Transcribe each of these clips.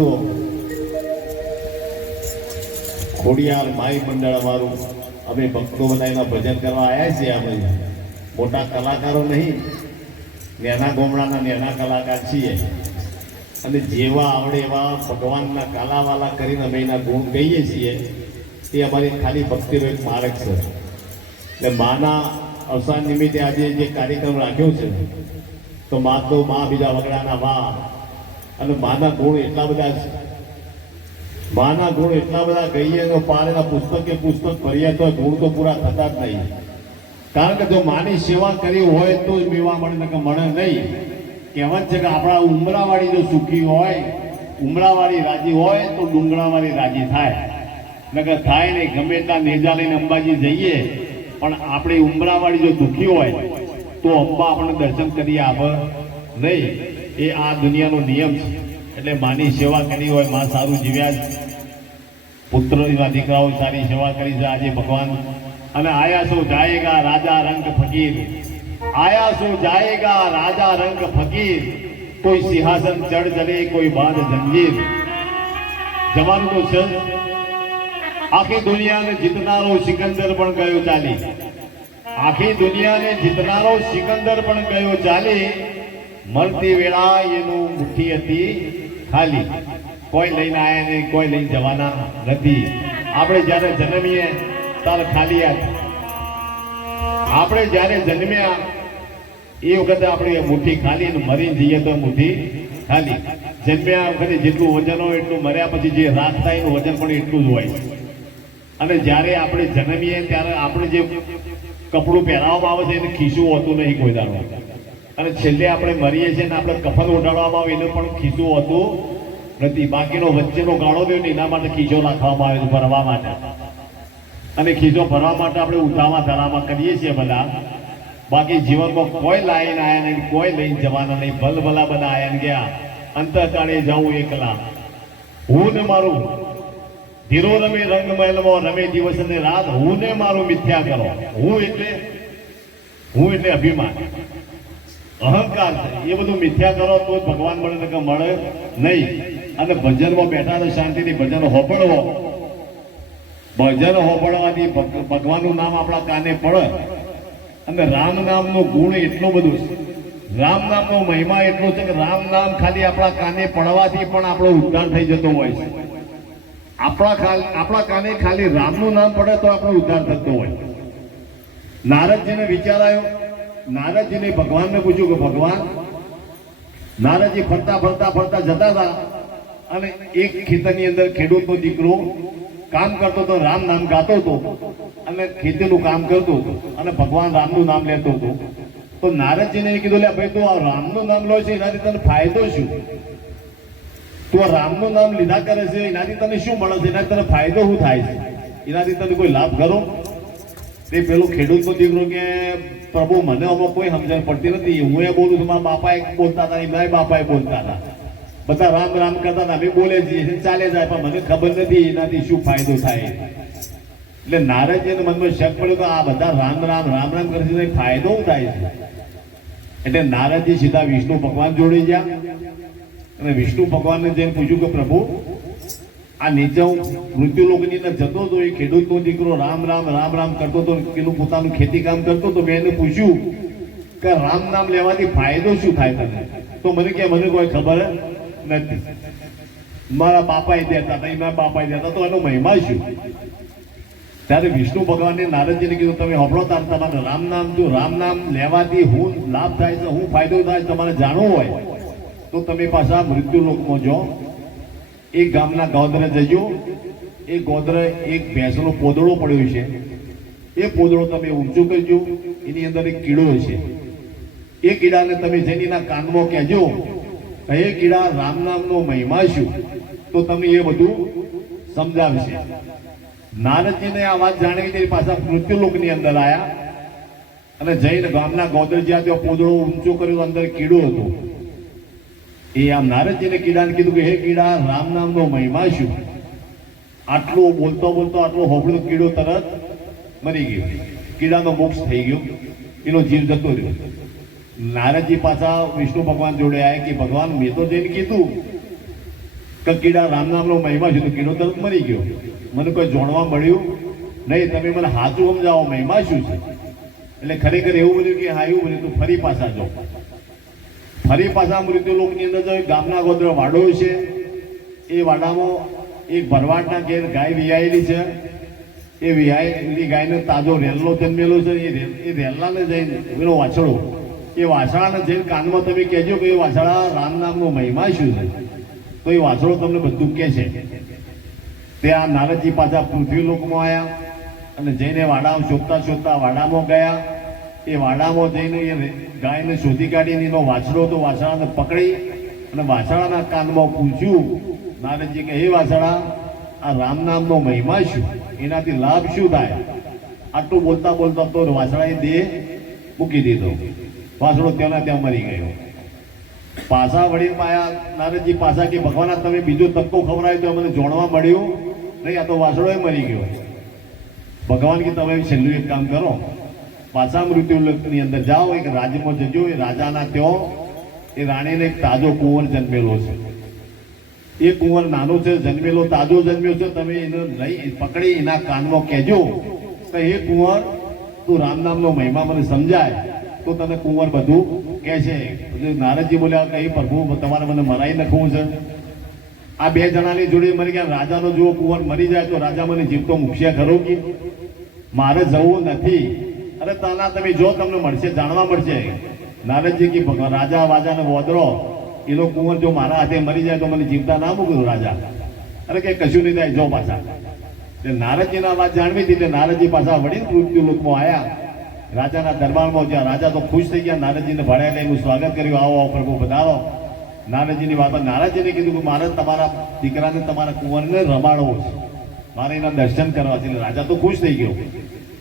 ભક્તો. ખોડિયાર માઈ મંડળ અમારું અમે ભક્તો બધા એના ભજન કરવા આવ્યા છીએ અમે મોટા કલાકારો નહીં. નેના ગોમડાના નેના કલાકાર છીએ. અને જેવા આવડે એવા ભગવાનના કાલાવાલા કરીને અમે એના ગુણ કહીએ છીએ એ અમારી ખાલી ભક્તિનો એક માર્ગ છે. એટલે માના અવસાન નિમિત્તે આજે જે કાર્યક્રમ રાખ્યો છે, તો મા તો મા બીજા વગડાના મા અને માના ગુણ એટલા બધા છે. માના ગુણ એટલા બધા કહીએ તો પારેલા પુસ્તકે પુસ્તક ભરીએ તો ગુણ તો પૂરા થતા જ નહીં. કારણ કે જો માની સેવા કરી હોય તો જ મેવા મળે કે મળે નહીં. કહેવત છે કે આપણા ઉમરાવાળી જો સુખી હોય, ઉમરાવાળી રાજી હોય તો ડુંગળાવાળી રાજી થાય. નકર થાય નહીં, ગમે એટલા નેજા લઈને અંબાજી જઈએ, પણ આપણી ઉમરાવાળી જો દુઃખી હોય, તો અંબા આપણને દર્શન કરી આપે નહીં. એ આ દુનિયાનો નિયમ છે. એટલે માની સેવા કરી હોય, માં સારું જીવ્યા છે પુત્રોના દીકરાઓ સારી સેવા કરી છે, આજે ભગવાન. અને આયા શું જાયેગા રાજા રંગ ફકીર. આયા શું જાયેગા રાજા રંગ ફકીર. કોઈ સિંહાસન ચડ ચડે કોઈ બાદ જંજીર. જવાનું તો છે આખી દુનિયાને જીતનારો સિકંદર પણ ગયો ચાલી. આખી દુનિયાને જીતનારો સિકંદર પણ ગયો ચાલી. મળતી વેળા એનું મુઠ્ઠી હતી ખાલી. કોઈ લઈને આવ્યા નહીં, કોઈ લઈને જવાના નથી. આપણે જ્યારે જન્મીએ ત્યારે ખાલી હાથ આપણે જ્યારે જન્મ્યા, એ વખતે આપણી મુઠ્ઠી ખાલી અને મરી જઈએ તો મુઠ્ઠી ખાલી. જન્મ્યા વખતે જેટલું વજન હોય એટલું મર્યા પછી જે રાત થાય એનું વજન પણ એટલું જ હોય. અને જ્યારે આપણે જન્મીએ ત્યારે આપણે જે કપડું પહેરાવવામાં આવે છે એને ખીસું હોતું નહીં કોઈ દાડો. અને છેલ્લે આપણે મરીએ છીએ ને આપણે કફન ઓઢાડવામાં આવે, એનું પણ ખીચું હોતું. નથી બાકીનો વચ્ચેનો ગાળો દે ને એના માટે ખીચો નાખવામાં આવે છે ભરવા માટે. અને ખીચો ભરવા માટે આપણે ઉઠાવા ધરામાં કરીએ છીએ બધા. બાકી જીવનમાં કોઈ લાઈન આયા નહીં, કોઈ લઈને જવાના નહીં. ભલ ભલા બધા આયા ને ગયા. અંતકાળે જાઉં એકલા. હું ને મારું. ધીરો રમે રંગમહેલમાં રમે દિવસ અને રાત. હું ને મારું મિથ્યા કરો. હું એટલે હું એટલે અભિમાન. અહંકાર છે. એ બધું મિથ્યા કરો તો ભગવાન મળે કે મળે નહીં. અને ભજનમાં બેઠા તો શાંતિથી ભજન હોપડવો. ભજન હોપડવાથી ભગ- ભગવાનનું નામ આપણા કાને પડે. અને રામ નામનો ગુણ એટલો બધો છે. રામ નામનો મહિમા એટલો છે કે રામ નામ ખાલી આપણા કાને પડવાથી પણ આપણો ઉદ્ધાર થઈ જતો હોય છે. આપણા આપણા કાને ખાલી રામનું નામ પડે તો આપણો ઉદ્ધાર થતો હોય. નારદજીને વિચાર આવ્યો નારદજીને ભગવાનને પૂછ્યું કે, ભગવાન, નારદજી ફરતા ફરતા ફરતા જતા હતા અને એક ખેતરની અંદર ખેડૂતનો દીકરો કામ કરતો હતો, રામ નામ ગાતો હતો અને ખેતીનું કામ કરતો હતો અને ભગવાન રામનું નામ લેતો હતો. તો નારદજીને કીધું, લે ભાઈ, તું આ રામનું નામ લો છે, એનાથી તને ફાયદો શું? તું આ રામનું નામ લીધા કરે છે, એનાથી તને શું મળે છે? એનાથી તને ફાયદો શું થાય છે? એનાથી તને કોઈ લાભ ખરો તે પેલું ખેડૂતનો દીકરો કે પ્રભુ, મને આમાં કોઈ સમજણ પડતી નથી. હું એ બોલું છું, મારા બાપાએ બોલતા હતા એમના બાપાએ બોલતા હતા. બધા રામ રામ કરતા હતા. અમે બોલે છીએ ચાલે જાય, પણ મને ખબર નથી એનાથી શું ફાયદો થાય. એટલે નારદજીને મનમાં શક પડ્યો કે આ બધા રામ રામ રામ રામ કરે છે, તો ફાયદો શું થાય છે? એટલે નારદજી સીધા વિષ્ણુ ભગવાન જોડે ગયા. અને વિષ્ણુ ભગવાનને જઈને પૂછ્યું કે પ્રભુ આ નીચે હું મૃત્યુલોકની અંદર જતો હતો, એ ખેડૂતનો દીકરો રામ રામ રામ રામ કરતો હતો, પેલું પોતાનું ખેતી કામ કરતો હતો, મેં એને પૂછ્યું કે રામ નામ લેવાથી ફાયદો શું થાય તને? તો મને કે, મને કોઈ ખબર નથી. મારા બાપાએ દેતા હતા એના બાપાએ દેતા તો એનો મહિમા શું? ત્યારે વિષ્ણુ ભગવાનને નારદજીને કીધું, તમે હફળો તાર, તમારે રામ નામ, જો રામ નામ લેવાથી હું લાભ થાય છે, હું ફાયદો થાય તમારે જાણવું હોય, તો તમે પાછા મૃત્યુ લોકમાં જો એક ગામના ગોદરે જજો એ ગોદરે એક ભેંસનો પોદળો પડ્યો છે. એ પોદળો તમે ઊંચો કરજો. એની અંદર એક કીડો છે એ કીડાને તમે જઈને એના કાનમાં કહેજો એ કીડા, રામ નામનો મહિમા શું? તો તમે એ બધું સમજાવશે. નારદજીને આ વાત જાણી તે પાછા મૃત્યુલોકની અંદર આવ્યા અને જઈને ગામના ગોદર જ્યાં ત્યાં પોદળો ઊંચો કર્યો, અંદર કીડો હતો. એ આમ નારદજીને કીડાને કીધું કે, હે કીડા, રામ નામનો મહિમા શું? આટલો બોલતો બોલતો આટલો હોબળો કીડો તરત મરી ગયો. કીડાનો મોક્ષ થઈ ગયો. એનો જીવ જતો રહ્યો. નારદજી પાછા વિષ્ણુ ભગવાન જોડે આવ્યા કે, ભગવાન, મેં તો જઈને કીધું કે કીડા રામ નામનો મહિમા છે તો કીડો તરત મરી ગયો. મને કોઈ જાણવા મળ્યું નહીં. તમે મને સાચું સમજાવો, મહિમા શું છે? એટલે ખરેખર એવું બન્યું કે, હા, એવું બન્યું. તું ફરી પાછા જાઓ. ફરી પાછા મૃત્યુ લોકની અંદર જો ગામના ગોત્ર વાડો છે, એ વાડામાં એક ભરવાડના ઘેર ગાય વિહાયેલી છે. એ વિહાયેલી ગાયનો તાજો રેલનો જન્મેલો છે એ રેલ, એ રેલનાને જઈને એનો વાછડો, એ વાછડાને જઈને કાનમાં તમે કહેજો કે એ વાછડા રામ નામનો મહિમા શું છે? તો એ વાછડો તમને બધું કહે છે. તે આ નારદજી પાછા પૃથ્વી લોકમાં આવ્યા અને જઈને વાડામાં શોધતા શોધતા વાડામાં ગયા. એ વાડામાં જઈને એ ગાયને શોધી કાઢીને એનો વાછડો તો વાછડાને પકડી અને વાછડાના કાનમાં પૂછ્યું, નારદજી કે, હે વાછડા આ રામ નામનો મહિમા શું? એનાથી લાભ શું થાય? આટલું બોલતા બોલતા તો વાછડાએ દેહ મૂકી દીધો. વાછડો ત્યાંના ત્યાં મરી ગયો. પાછા વળી પાયા નારદજી પાછા કે, ભગવાન તમે બીજો તક્કો ખવડાવ્યો તો મને જોણવા મળ્યું? નહીં, આ તો વાસળો મરી ગયો. ભગવાન કે, તમે છેલ્લું એક કામ કરો. પાછા મૃત્યુલોકની અંદર જાઓ, એક રાજ્યમાં જજો, એ રાજાના ત્યાં, એ રાણીને એક તાજો કુંવર જન્મેલો છે. એ કુંવર નાનો છે, જન્મેલો, તાજો જન્મ્યો છે, તમે એને લઈ પકડી એના કાનમાં કહેજો કે એ કુંવર, તું રામ નામનો મહિમા મને સમજાય, તો તને કુંવર બધું કહે છે. નારદજી બોલ્યા કે એ પ્રભુ તમારે મને મરાઈ નાખવું છે. આ બે જણાની જોડે મરી ગયા રાજાનો જો કુંવર મરી જાય, તો રાજા મને જીવતો મૂકશે ખરો કે મારે જવું નથી. અરે તાના તમે જો તમને મળશે, જાણવા મળશે. નારદજી કે ભગવાન, રાજા વાજાને વોદરો. એનો કુંવર જો મારા હાથે મરી જાય તો મને જીવતા ના મૂકું રાજા. અરે કે કશું નહીં થાય, જો પાછા. એટલે નારદજીના વાત જાણવી હતી, એટલે નારદજી પાછા વળી મૃત્યુ લોકમાં આવ્યા રાજાના દરબારમાં જ્યાં રાજા તો ખુશ થઈ ગયા, નારદજીને ભાડ્યા લઈને સ્વાગત કર્યું. આવો આવો પ્રભુ પધારો નારદજીની વાત નારદજીને કીધું કે મારે તમારા દીકરાને તમારા કુંવરને રમાડવો છે. મારે એના દર્શન કરવા છે. રાજા તો ખુશ થઈ ગયો.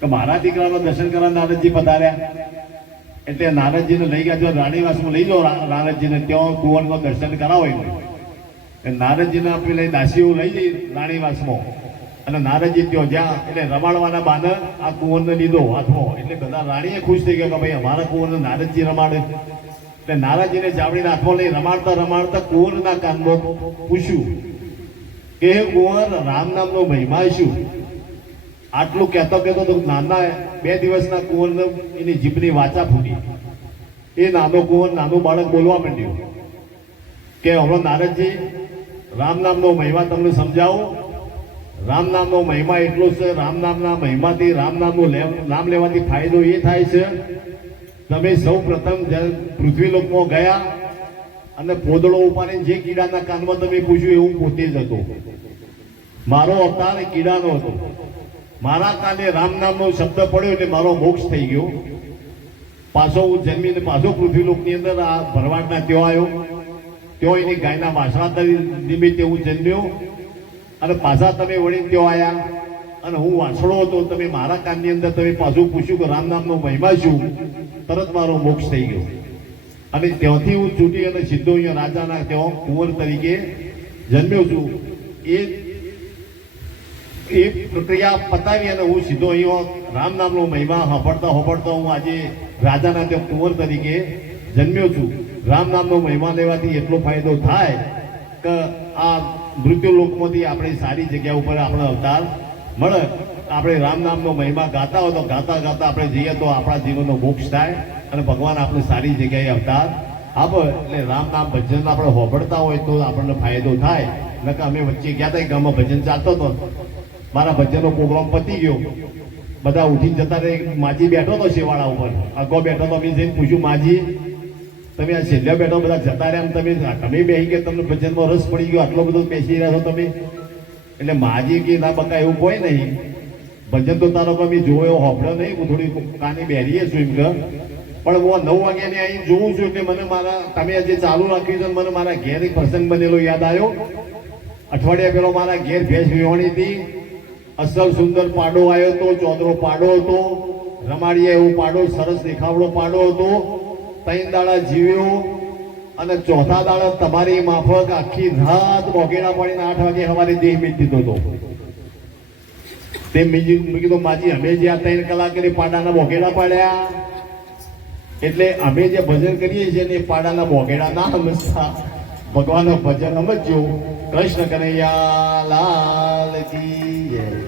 કે મારા દીકરાનો દર્શન કરવા નારદજી પધાર્યા. એટલે નારદજીને લઈ ગયા. જો રાણીવાસમાં લઈ રા- નારદજીને, ત્યાં કુંવરનો દર્શન કરાવો એટલે નારદજીને પેલા દાસીઓ લઈ જઈ રાણીવાસમાં. અને નારદજી ત્યાં જ્યાં, એટલે રમાડવાના બાને આ કુંવરને લીધો હાથમાં. એટલે બધા રાણીએ ખુશ થઈ ગયા કે ભાઈ અમારા કુંવરને નારદજી રમાડે. એટલે નારદજીને જાવડીને હાથમાં લઈ રમાડતા રમાડતા કુંવરના કાનમાં પૂછ્યું, કે કુંવર, રામ નામનો મહિમા શું? આટલું કહેતો કહેતો તો નાના બે દિવસના કુંવરને એની જીભની વાચા ફૂટી. એ નાનો કુંવર, નાનું બાળક બોલવા માંડ્યું કે, હમણાં નારદજી, રામ નામનો મહિમા તમને સમજાવો? રામ નામનો મહિમા એટલો છે, રામ નામના મહિમાથી રામ નામનું નામ લેવાથી ફાયદો એ થાય છે, તમે સૌ પ્રથમ પૃથ્વી લોકમાં ગયા અને પોદળો ઉપાડીને જે કીડાના કાનમાં તમે પૂછ્યું, એવું પોતે જ હતો. મારો અવતાર કીડાનો હતો. મારા કાને રામ નામનો શબ્દ પડ્યો એટલે મારો મોક્ષ થઈ ગયો. પાછો હું જન્મીને પાછો પૃથ્વી લોકની અંદર આ ભરવાડના ત્યાં આવ્યો. ત્યાં એની ગાયના વાસણા નિમિત્તે હું જન્મ્યો. અને પાછા તમે વળી ત્યાં આવ્યા અને હું વાંસળો હતો, તમે મારા કાનની અંદર તમે પાછું પૂછ્યું કે રામ નામનો મહિમા શું? તરત મારો મોક્ષ થઈ ગયો. અને ત્યાંથી હું છૂટી અને સીધો અહીંયા રાજાના ત્યાં કુંવર તરીકે જન્મ્યો છું. એ એ પ્રક્રિયા પતાવી અને હું સીધો અહીંયા રામ નામનો મહિમા સાંભળતા સાંભળતા હું આજે રાજાના ત્યાં કુંવર તરીકે જન્મ્યો છું. રામ નામનો મહિમા લેવાથી એટલો ફાયદો થાય કે આ મૃત્યુ લોકમાંથી આપણે સારી જગ્યા ઉપર આપણે અવતાર મળે. આપણે રામ નામનો મહિમા ગાતા હોય તો ગાતા ગાતા આપણે જઈએ તો આપણા જીવનનો મોક્ષ થાય અને ભગવાન આપણે સારી જગ્યાએ અવતાર આપે. એટલે રામ નામ ભજન આપણે હોભળતા હોય તો આપણને ફાયદો થાય. નકર અમે વચ્ચે ગયા હતા ગામમાં ભજન ચાલતો હતો મારા ભજનનો પ્રોગ્રામ પતી ગયો. બધા ઉઠીને જતા રહે, માજી બેઠો હતો શેવાળા ઉપર. અગો બેઠો તો અમે જઈને પૂછ્યું, માજી, તમે આ છેલ્લે બેઠો બધા જતા રહ્યા તમે તમે બેસી ગયા, તમને ભજનમાં રસ પડી ગયો, આટલો બધો બેસી રહ્યા છો તમે? એટલે માજી કે, ના બકા, એવું કોઈ નહીં. ભજન તો તારો કમી જોયો, હોભળ્યો નહીં. હું થોડી કાને બેરીએ છું એમ કે પણ હું નવ વાગ્યાની અહીં જોઉં છું એટલે મને મારા, તમે જે ચાલુ રાખ્યું છે મને મારા ઘેર એક પ્રસંગ બનેલો યાદ આવ્યો. અઠવાડિયા પહેલો મારા ઘેર ભેંસ વિહોણી હતી. અસલ સુંદર પાડો આવ્યો હતો, ચોદરો પાડો હતો, રમાડીએ એવો પાડો, સરસ દેખાવડો પાડો હતો. ત્રણ દાડા જીવ્યો અને ચોથા દાડા તમારી માફક આખી રાત બોગેડા પાડીને આઠ વાગે સવારે દેહ મીટ દીધો હતો. તે બીજું મેં કીધું, માજી, અમે જે આ ત્રણ કલાકે પાડાના બોગેડા પાડ્યા, એટલે અમે જે ભજન કરીએ છીએ ને પાડાના બોગેડા ના સમજતા ભગવાનનું ભજન સમજજો કૃષ્ણ કનૈયા લાલ કી